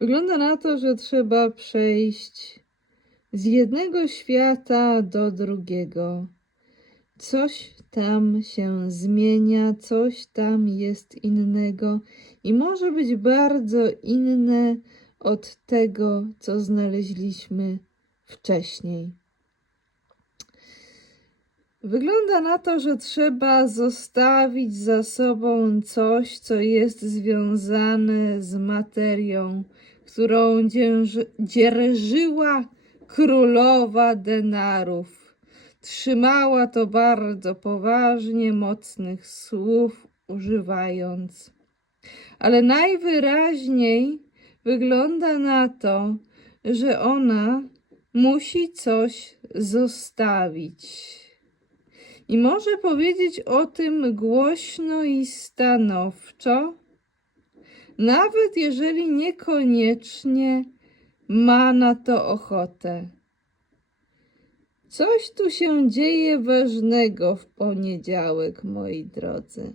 Wygląda na to, że trzeba przejść z jednego świata do drugiego. Coś tam się zmienia, coś tam jest innego i może być bardzo inne od tego, co znaleźliśmy wcześniej. Wygląda na to, że trzeba zostawić za sobą coś, co jest związane z materią, którą dzierży- dzierżyła królowa denarów. Trzymała to bardzo poważnie, mocnych słów używając. Ale najwyraźniej wygląda na to, że ona musi coś zostawić. I może powiedzieć o tym głośno i stanowczo, nawet jeżeli niekoniecznie ma na to ochotę. Coś tu się dzieje ważnego w poniedziałek, moi drodzy.